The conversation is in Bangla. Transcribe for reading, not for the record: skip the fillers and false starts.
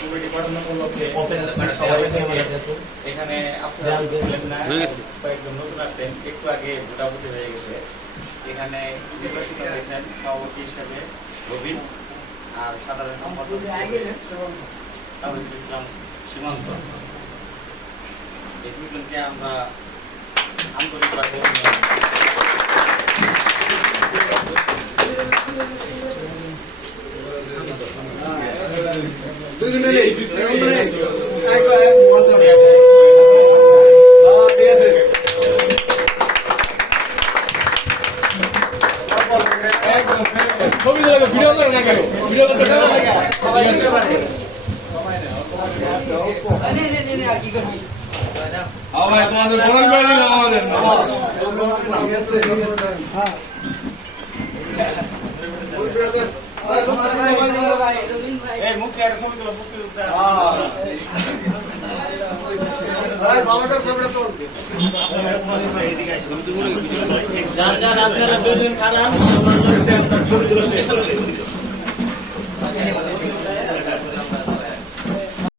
কমিটি পাঠানো উপলক্ষে এখানে আপনারা ছিলেন না, কয়েকজন নতুন আছেন, একটু আগে ভোটাভুটি হয়ে গেছে। এখানে নির্বাচিত হয়েছেন সভাপতি হিসেবে রবিন আর সাধারণ সম্পাদক তাহিদুল ইসলাম সীমান্ত। এই দুজনকে আমরা আন্তরিকভাবে তোমাদের বরণ করে দিল আমাদের মুক্তি একটা ছবি তোলা মুক্তি আপনারা দুজন খারাপ